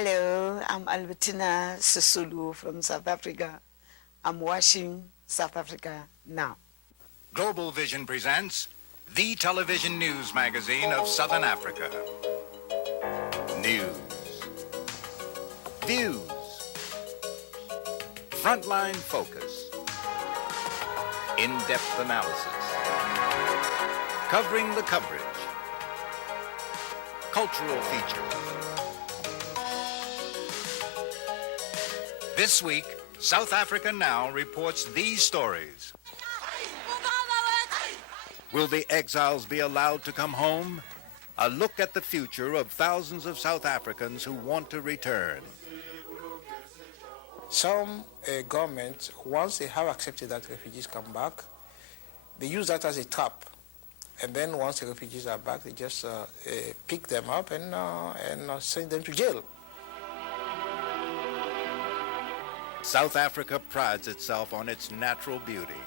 Hello, I'm Albertina Sisulu from South Africa. I'm watching South Africa now. Global Vision presents the television news magazine of Southern Africa. News. Views. Frontline focus. In-depth analysis. Covering the coverage. Cultural features. This week, South Africa Now reports these stories. Will the exiles be allowed to come home? A look at the future of thousands of South Africans who want to return. Some governments, once they have accepted that refugees come back, they use that as a trap. And then once the refugees are back, they just pick them up and send them to jail. South Africa prides itself on its natural beauty,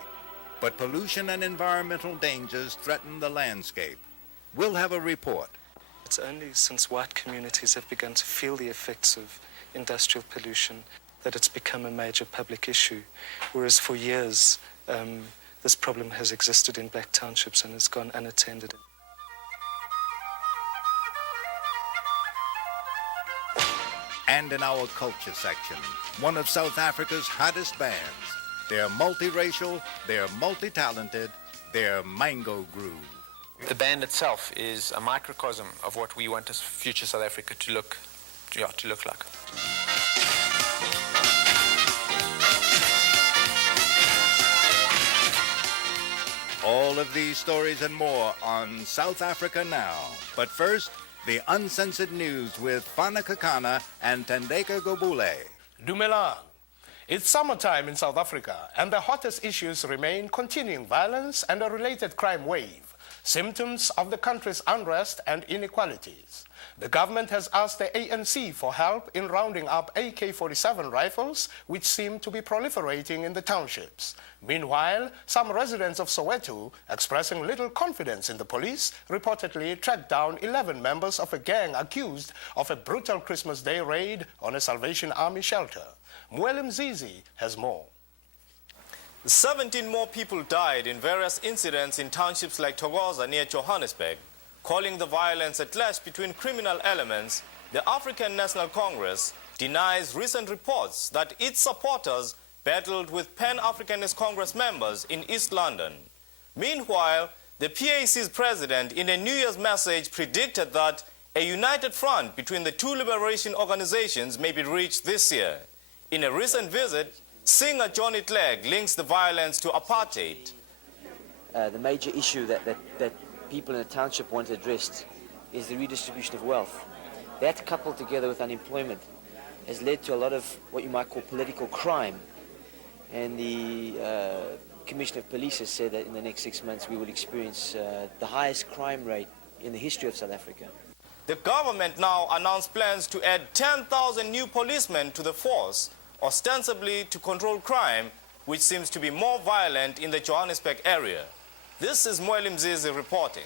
but pollution and environmental dangers threaten the landscape. We'll have a report. It's only since white communities have begun to feel the effects of industrial pollution that it's become a major public issue, whereas for years this problem has existed in black townships and has gone unattended. And in our culture section, one of South Africa's hottest bands. They're multiracial, they're multi-talented, they're Mango Groove. The band itself is a microcosm of what we want as future South Africa to look like. All of these stories and more on South Africa Now. But first, the uncensored news with Fana, Kekana and Thandeka Gqubule. Dumelang. It's summertime in South Africa, and the hottest issues remain continuing violence and a related crime wave, symptoms of the country's unrest and inequalities. The government has asked the ANC for help in rounding up AK-47 rifles, which seem to be proliferating in the townships. Meanwhile, some residents of Soweto, expressing little confidence in the police, reportedly tracked down 11 members of a gang accused of a brutal Christmas Day raid on a Salvation Army shelter. Mweli Mzizi has more. 17 more people died in various incidents in townships like Tokoza near Johannesburg. Calling the violence a clash between criminal elements, the African National Congress denies recent reports that its supporters battled with Pan Africanist Congress members in East London. Meanwhile, the PAC's president in a New Year's message predicted that a united front between the two liberation organizations may be reached this year. In a recent visit, singer Johnny Clegg links the violence to apartheid. The major issue that people in the township want addressed is the redistribution of wealth. That, coupled together with unemployment, has led to a lot of what you might call political crime. And the Commissioner of Police has said that in the next 6 months we will experience the highest crime rate in the history of South Africa. The government now announced plans to add 10,000 new policemen to the force, ostensibly to control crime, which seems to be more violent in the Johannesburg area. This is Mweli Mzizi reporting.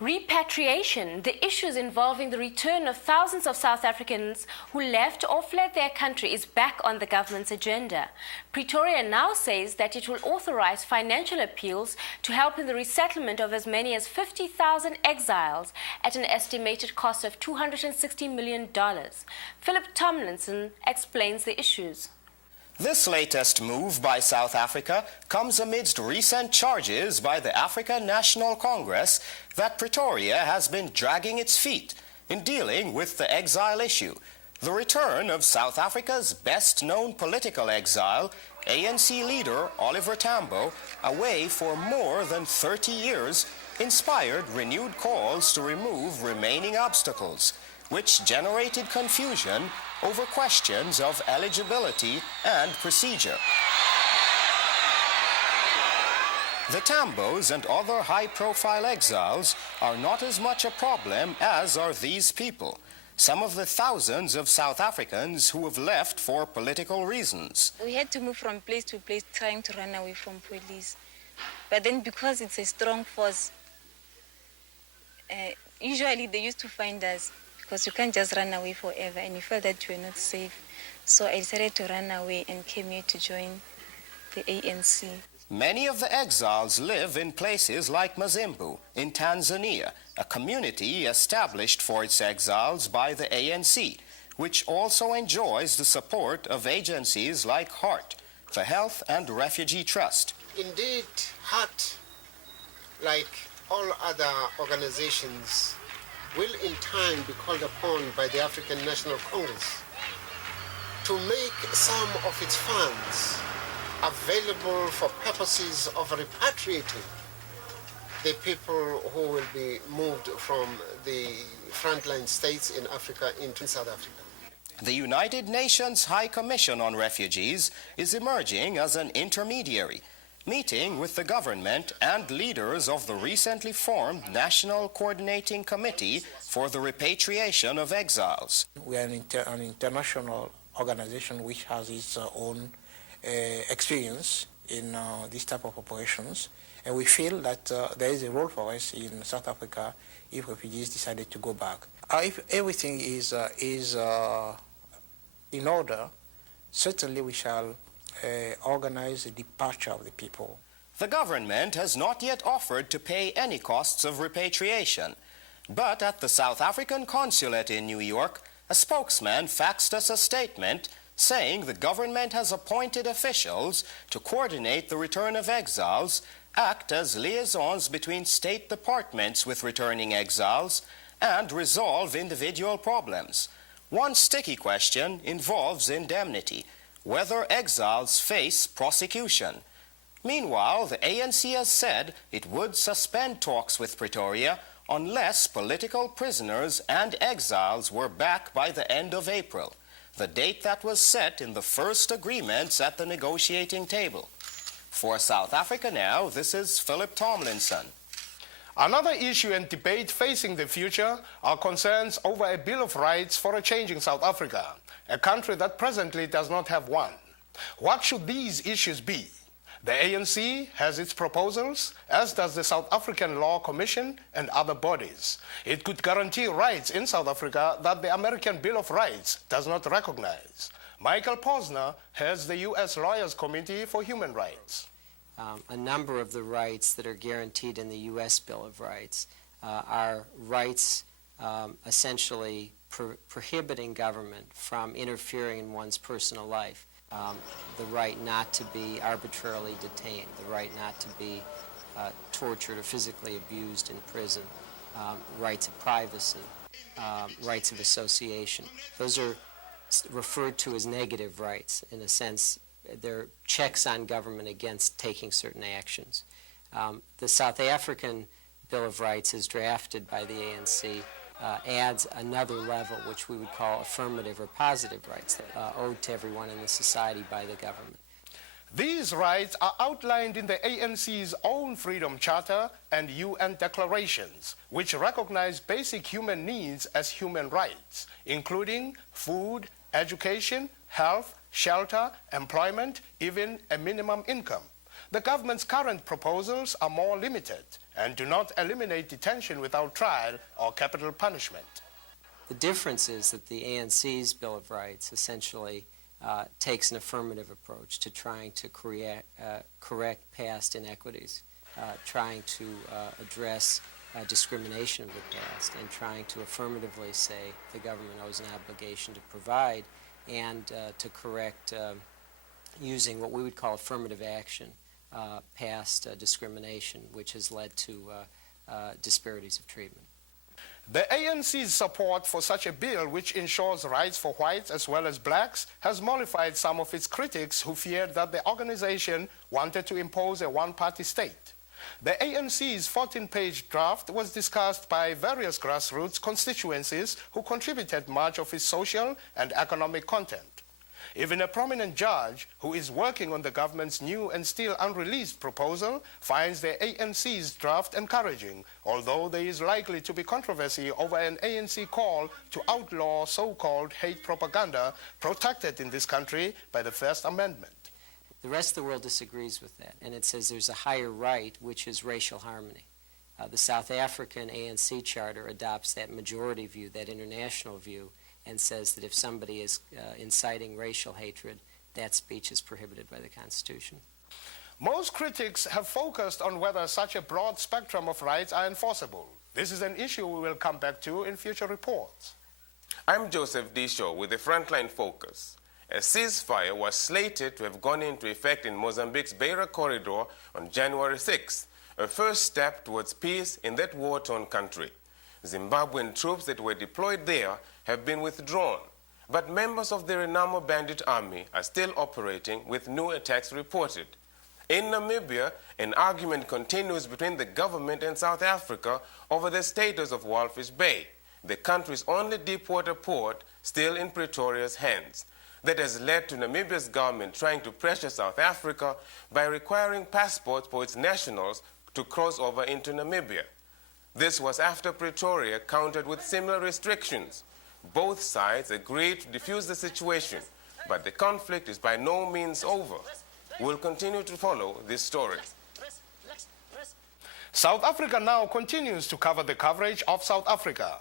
Repatriation, the issues involving the return of thousands of South Africans who left or fled their country, is back on the government's agenda. Pretoria now says that it will authorize financial appeals to help in the resettlement of as many as 50,000 exiles at an estimated cost of $260 million. Phillip Tomlinson explains the issues. This latest move by South Africa comes amidst recent charges by the African National Congress that Pretoria has been dragging its feet in dealing with the exile issue. The return of South Africa's best-known political exile, ANC leader Oliver Tambo, away for more than 30 years, inspired renewed calls to remove remaining obstacles, which generated confusion over questions of eligibility and procedure. The Tambos and other high-profile exiles are not as much a problem as are these people, some of the thousands of South Africans who have left for political reasons. We had to move from place to place trying to run away from police. But then because it's a strong force, usually they used to find us because you can't just run away forever, and you felt that you were not safe. So I decided to run away and came here to join the ANC. Many of the exiles live in places like Mazimbu in Tanzania, a community established for its exiles by the ANC, which also enjoys the support of agencies like HEART, the Health and Refugee Trust. Indeed, HEART, like all other organizations, will in time be called upon by the African National Congress to make some of its funds available for purposes of repatriating the people who will be moved from the frontline states in Africa into South Africa. The United Nations High Commission on Refugees is emerging as an intermediary, meeting with the government and leaders of the recently formed National Coordinating Committee for the Repatriation of Exiles. We are an international organization which has its own experience in this type of operations, and we feel that there is a role for us in South Africa if refugees decided to go back. If everything is in order, certainly we shall organize the departure of the people. The government has not yet offered to pay any costs of repatriation, but at the South African consulate in New York, a spokesman faxed us a statement saying the government has appointed officials to coordinate the return of exiles, act as liaisons between state departments with returning exiles, and resolve individual problems. One sticky question involves indemnity, whether exiles face prosecution. Meanwhile, the ANC has said it would suspend talks with Pretoria unless political prisoners and exiles were back by the end of April, the date that was set in the first agreements at the negotiating table. For South Africa Now, this is Phillip Tomlinson. Another issue and debate facing the future are concerns over a Bill of Rights for a changing South Africa, a country that presently does not have one. What should these issues be? The ANC has its proposals, as does the South African Law Commission and other bodies. It could guarantee rights in South Africa that the American Bill of Rights does not recognize. Michael Posner heads the U.S. Lawyers Committee for Human Rights. A number of the rights that are guaranteed in the U.S. Bill of Rights are rights essentially prohibiting government from interfering in one's personal life. The right not to be arbitrarily detained, the right not to be tortured or physically abused in prison, rights of privacy, rights of association. Those are referred to as negative rights. In a sense, they're checks on government against taking certain actions. The South African Bill of Rights, as drafted by the ANC, adds another level, which we would call affirmative or positive rights, owed to everyone in the society by the government. These rights are outlined in the ANC's own Freedom Charter and UN declarations, which recognize basic human needs as human rights, including food, education, health, shelter, employment, even a minimum income. The government's current proposals are more limited and do not eliminate detention without trial or capital punishment. The difference is that the ANC's Bill of Rights essentially takes an affirmative approach to trying to correct past inequities, trying to address discrimination of the past, and trying to affirmatively say the government owes an obligation to provide and to correct using what we would call affirmative action past discrimination, which has led to disparities of treatment. The ANC's support for such a bill, which ensures rights for whites as well as blacks, has mollified some of its critics who feared that the organization wanted to impose a one-party state. The ANC's 14-page draft was discussed by various grassroots constituencies who contributed much of its social and economic content. Even a prominent judge who is working on the government's new and still unreleased proposal finds the ANC's draft encouraging, although there is likely to be controversy over an ANC call to outlaw so-called hate propaganda protected in this country by the First Amendment. The rest of the world disagrees with that, and it says there's a higher right, which is racial harmony. The South African ANC charter adopts that majority view, that international view, and says that if somebody is inciting racial hatred, that speech is prohibited by the Constitution. Most critics have focused on whether such a broad spectrum of rights are enforceable. This is an issue we will come back to in future reports. I'm Joseph Dishaw with the Frontline Focus. A ceasefire was slated to have gone into effect in Mozambique's Beira corridor on January 6th, a first step towards peace in that war-torn country. Zimbabwean troops that were deployed there have been withdrawn, but members of the Renamo bandit army are still operating with new attacks reported. In Namibia, an argument continues between the government and South Africa over the status of Walvis Bay, the country's only deepwater port still in Pretoria's hands. That has led to Namibia's government trying to pressure South Africa by requiring passports for its nationals to cross over into Namibia. This was after Pretoria countered with similar restrictions. Both sides agreed to defuse the situation, but the conflict is by no means over. We'll continue to follow this story. South Africa Now continues to cover the coverage of South Africa.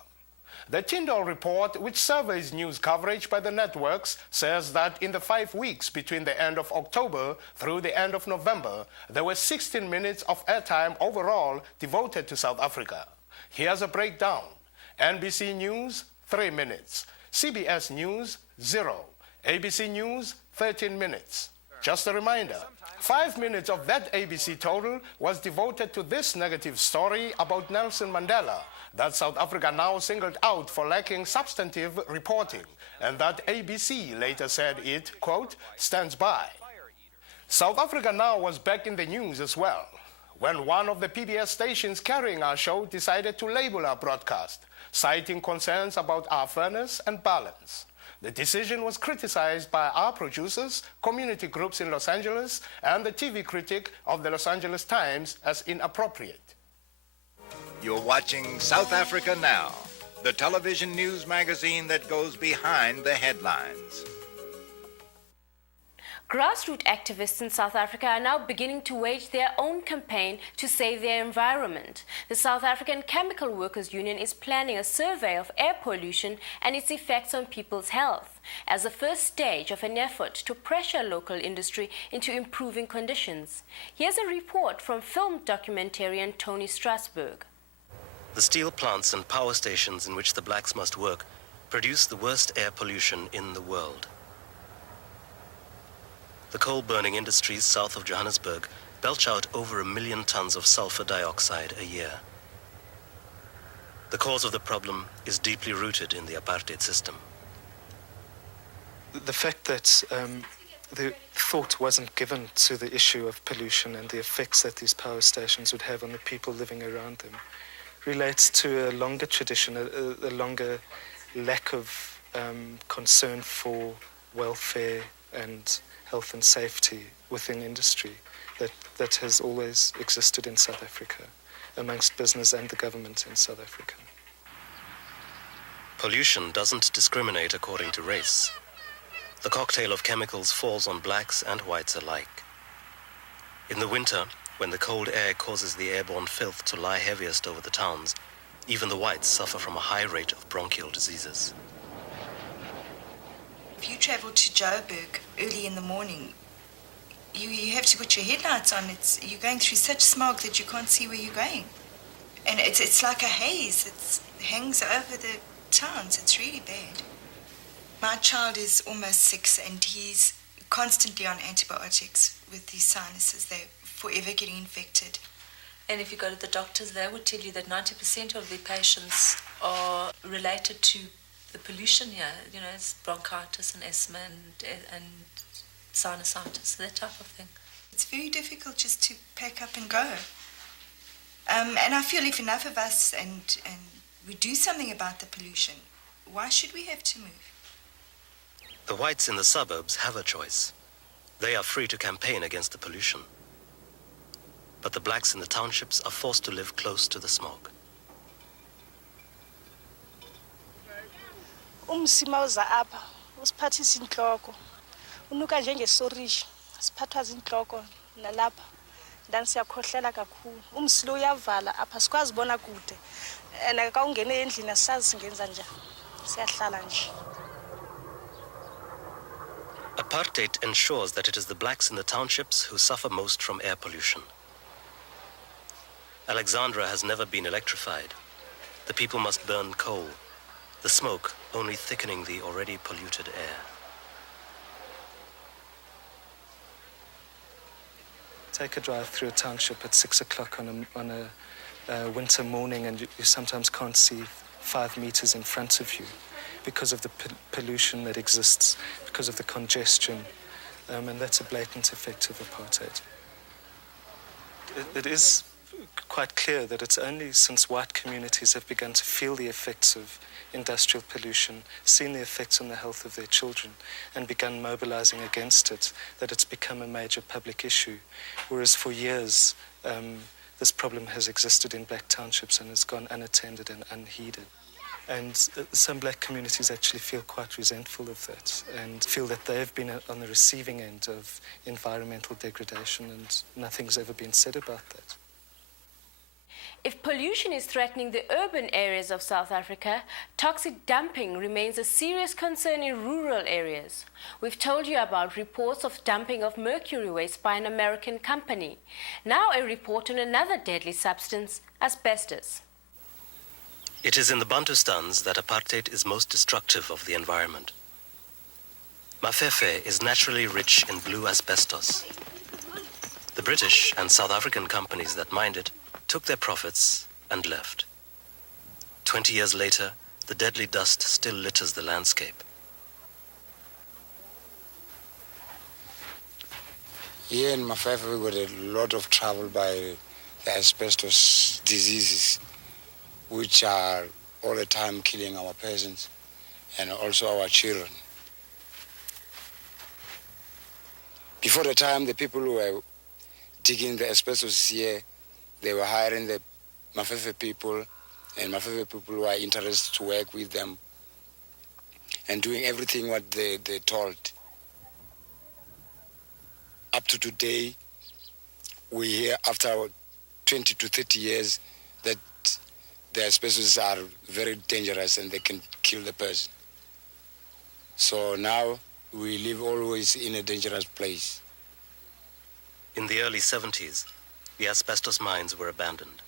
The Tyndall Report, which surveys news coverage by the networks, says that in the 5 weeks between the end of October through the end of November, there were 16 minutes of airtime overall devoted to South Africa. Here's a breakdown. NBC News, 3 minutes. CBS News, 0. ABC News, 13 minutes. Just a reminder, 5 minutes of that ABC total was devoted to this negative story about Nelson Mandela that South Africa Now singled out for lacking substantive reporting, and that ABC later said it, quote, stands by. South Africa Now was back in the news as well, when one of the PBS stations carrying our show decided to label our broadcast, citing concerns about our fairness and balance. The decision was criticized by our producers, community groups in Los Angeles, and the TV critic of the Los Angeles Times as inappropriate. You're watching South Africa Now, the television news magazine that goes behind the headlines. Grassroots activists in South Africa are now beginning to wage their own campaign to save their environment. The South African Chemical Workers Union is planning a survey of air pollution and its effects on people's health as the first stage of an effort to pressure local industry into improving conditions. Here's a report from film documentarian Toni Strasbourg. The steel plants and power stations in which the blacks must work produce the worst air pollution in the world. The coal-burning industries south of Johannesburg belch out over 1 million tons of sulfur dioxide a year. The cause of the problem is deeply rooted in the apartheid system. The fact that the thought wasn't given to the issue of pollution and the effects that these power stations would have on the people living around them relates to a longer tradition, a longer lack of concern for welfare and health and safety within industry that has always existed in South Africa, amongst business and the government in South Africa. Pollution doesn't discriminate according to race. The cocktail of chemicals falls on blacks and whites alike. In the winter, when the cold air causes the airborne filth to lie heaviest over the towns, even the whites suffer from a high rate of bronchial diseases. If you travel to Joburg early in the morning, you have to put your headlights on. You're going through such smog that you can't see where you're going. And it's like a haze. It hangs over the towns. It's really bad. My child is almost 6 and he's constantly on antibiotics with these sinuses. They're forever getting infected. And if you go to the doctors, they would tell you that 90% of their patients are related to the pollution here. You know, it's bronchitis and asthma and sinusitis, that type of thing. It's very difficult just to pack up and go. And I feel if enough of us and we do something about the pollution, why should we have to move? The whites in the suburbs have a choice. They are free to campaign against the pollution. But the blacks in the townships are forced to live close to the smog. Umsima uza apha usiphathisa inhloko unuka njengesorishi siphathwa zinhloko nalapha then siyakhohlela kakhulu umsilo uyavala apha sikwazi bona kude and ka ungene endlini asazi singenza njani siyahlala nje. Apartheid ensures that it is the blacks in the townships who suffer most from air pollution. Alexandra has never been electrified. The people must burn coal, the smoke only thickening the already polluted air. Take a drive through a township at 6 o'clock on a winter morning, and you sometimes can't see 5 meters in front of you because of the pollution that exists, because of the congestion, and that's a blatant effect of apartheid. It is quite clear that it's only since white communities have begun to feel the effects of industrial pollution, seen the effects on the health of their children, and begun mobilizing against it, that it's become a major public issue. Whereas for years, this problem has existed in black townships and has gone unattended and unheeded. And some black communities actually feel quite resentful of that and feel that they've been on the receiving end of environmental degradation, and nothing's ever been said about that. If pollution is threatening the urban areas of South Africa, toxic dumping remains a serious concern in rural areas. We've told you about reports of dumping of mercury waste by an American company. Now a report on another deadly substance, asbestos. It is in the Bantustans that apartheid is most destructive of the environment. Mafefe is naturally rich in blue asbestos. The British and South African companies that mined it took their profits and left. 20 years later, the deadly dust still litters the landscape. Here in Mafefe, we got a lot of trouble by the asbestos diseases, which are all the time killing our peasants and also our children. Before the time, the people who were digging the asbestos here, they were hiring the Mafefe people, and Mafefe people were interested to work with them and doing everything what they told. Up to today, we hear after 20 to 30 years that the asbestos are very dangerous and they can kill the person. So now we live always in a dangerous place. In the early 70s, the asbestos mines were abandoned.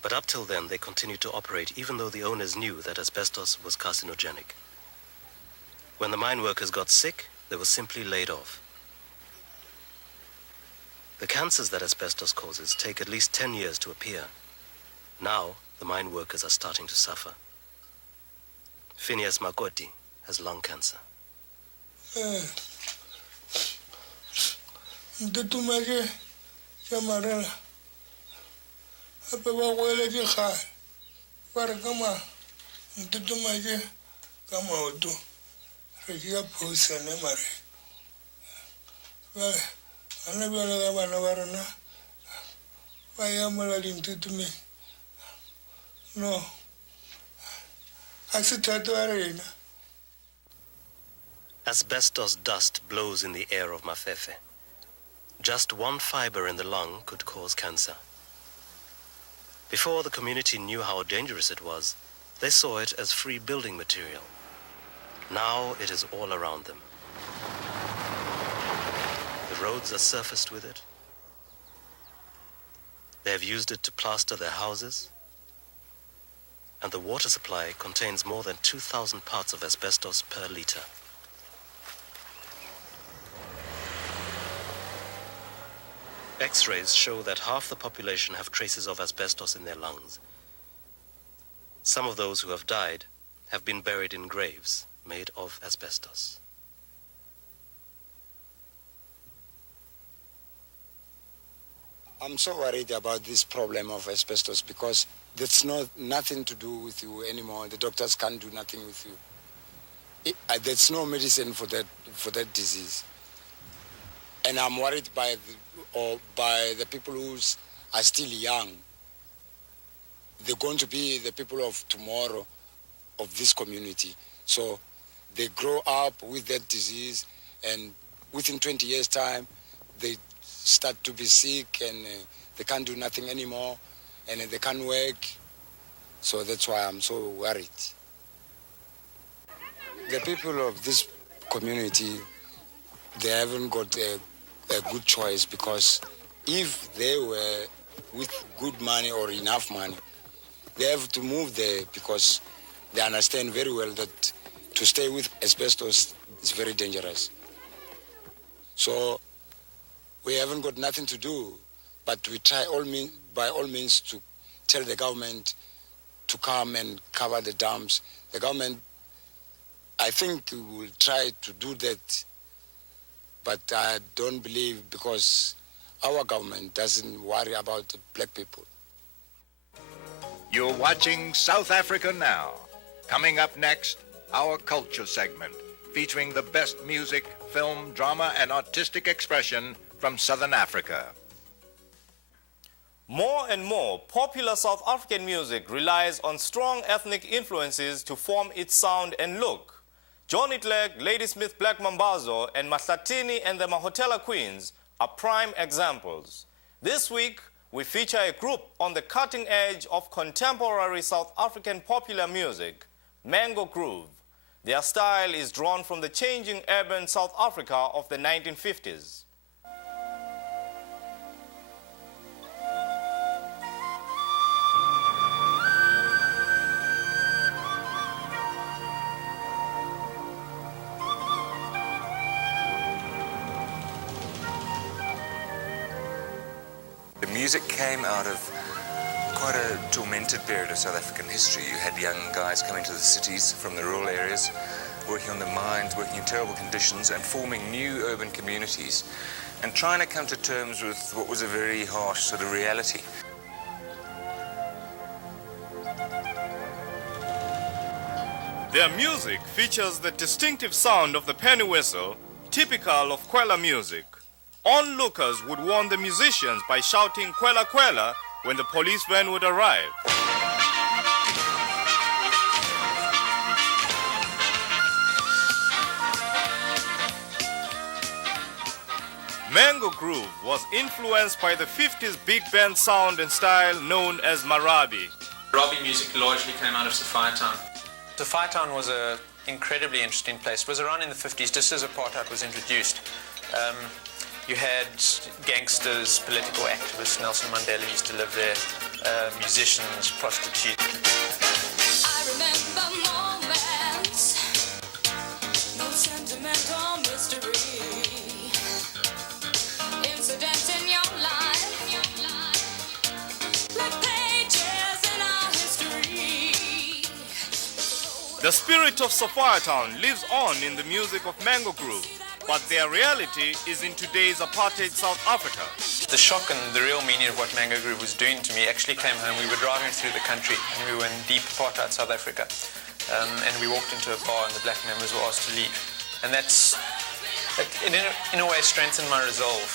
But up till then, they continued to operate even though the owners knew that asbestos was carcinogenic. When the mine workers got sick, they were simply laid off. The cancers that asbestos causes take at least 10 years to appear. Now, the mine workers are starting to suffer. Phineas Makoti has lung cancer. Camarela, apa wala di kha, para kama, ntutu maje kama odu, regia pusa ne mare. Wala, ana wala kama na warana, waya mala di ntutu me. No, asitatu arena. Asbestos dust blows in the air of Mafefe. Just one fiber in the lung could cause cancer. Before the community knew how dangerous it was, they saw it as free building material. Now it is all around them. The roads are surfaced with it. They have used it to plaster their houses. And the water supply contains more than 2,000 parts of asbestos per liter. X-rays show that half the population have traces of asbestos in their lungs. Some of those who have died have been buried in graves made of asbestos. I'm so worried about this problem of asbestos because that's nothing to do with you anymore. The doctors can't do nothing with you. There's no medicine for that disease. And I'm worried by the people who are still young. They're going to be the people of tomorrow of this community. So they grow up with that disease, and within 20 years' time, they start to be sick and they can't do nothing anymore and they can't work. So that's why I'm so worried. The people of this community, they haven't got a good choice, because if they were with good money or enough money, they have to move there, because they understand very well that to stay with asbestos is very dangerous. So we haven't got nothing to do, but we try by all means to tell the government to come and cover the dams. The government, I think, will try to do that, but I don't believe, because our government doesn't worry about the black people. You're watching South Africa Now. Coming up next, our culture segment, featuring the best music, film, drama, and artistic expression from Southern Africa. More and more, popular South African music relies on strong ethnic influences to form its sound and look. Johnny Clegg, Ladysmith Black Mambazo, and Mahlatini and the Mahotela Queens are prime examples. This week, we feature a group on the cutting edge of contemporary South African popular music, Mango Groove. Their style is drawn from the changing urban South Africa of the 1950s. The music came out of quite a tormented period of South African history. You had young guys coming to the cities from the rural areas, working on the mines, working in terrible conditions, and forming new urban communities, and trying to come to terms with what was a very harsh sort of reality. Their music features the distinctive sound of the penny whistle, typical of Kwela music. Onlookers would warn the musicians by shouting Kwela Kwela when the police van would arrive. Mango Groove was influenced by the 50s big band sound and style known as Marabi. Marabi music largely came out of Soweto. Soweto was an incredibly interesting place. It was around in the 50s, just as apartheid was introduced. You had gangsters, political activists. Nelson Mandela used to live there, musicians, prostitutes. I remember moments, no sentimental mystery, incidents in your life, like pages in our history. The spirit of Soweto lives on in the music of Mango Groove, but their reality is in today's apartheid South Africa. The shock and the real meaning of what Mango Groove was doing to me actually came home. We were driving through the country and we were in deep apartheid South Africa. And we walked into a bar and the black members were asked to leave. And that's, in a way, strengthened my resolve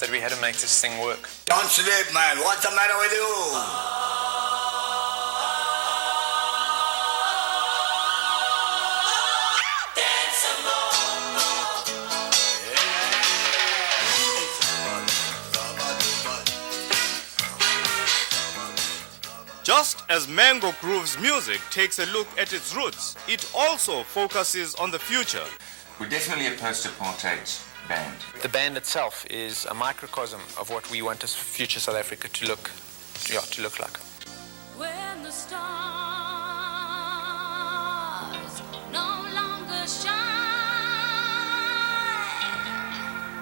that we had to make this thing work. Don't sleep, man. What's the matter with you? Just as Mango Groove's music takes a look at its roots, it also focuses on the future. We're definitely a post-apartheid band. The band itself is a microcosm of what we want as future South Africa to look like. When the stars no longer shine,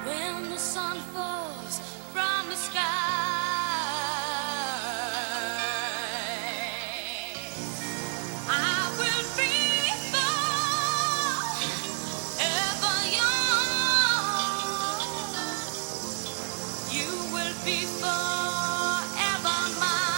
when the sun falls from the sky, I will be forever young. You will be forever mine.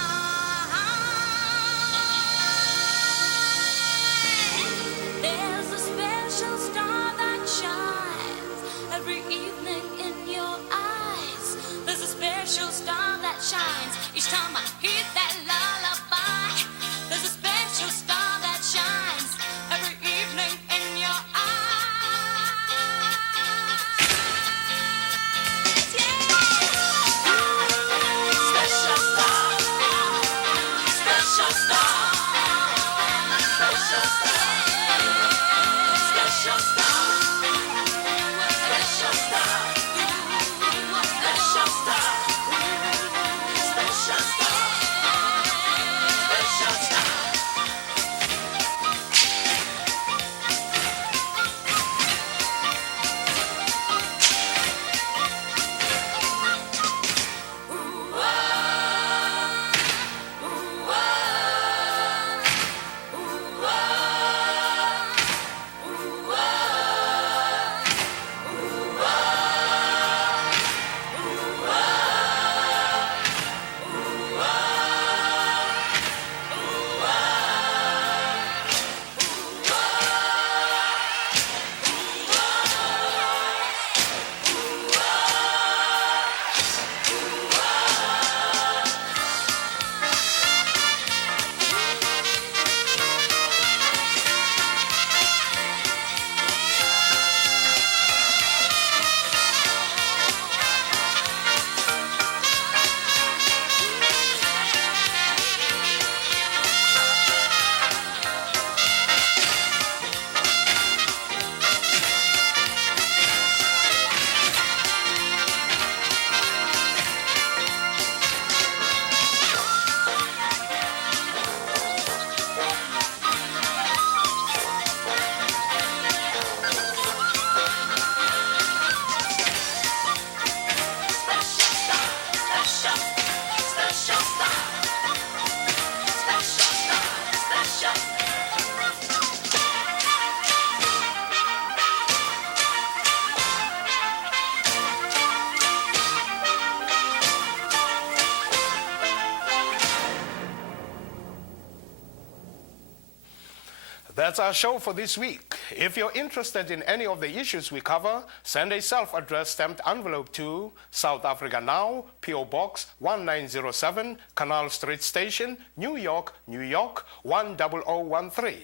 That's our show for this week. If you're interested in any of the issues we cover, send a self-addressed stamped envelope to South Africa Now, P.O. Box 1907, Canal Street Station, New York, New York 10013.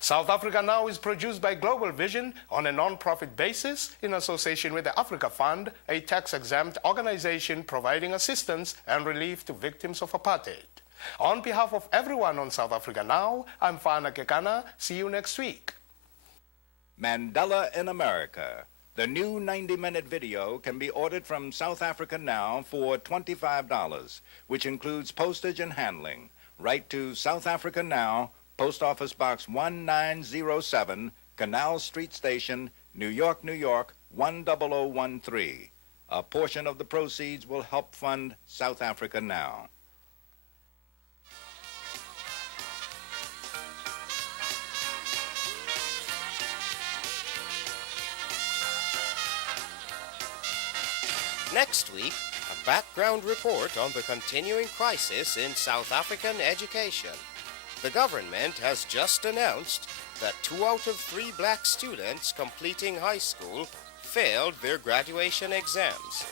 South Africa Now is produced by Global Vision on a non-profit basis in association with the Africa Fund, a tax-exempt organization providing assistance and relief to victims of apartheid. On behalf of everyone on South Africa Now, I'm Fana Kekana. See you next week. Mandela in America. The new 90-minute video can be ordered from South Africa Now for $25, which includes postage and handling. Write to South Africa Now, Post Office Box 1907, Canal Street Station, New York, New York 10013. A portion of the proceeds will help fund South Africa Now. Next week, a background report on the continuing crisis in South African education. The government has just announced that 2 out of 3 black students completing high school failed their graduation exams.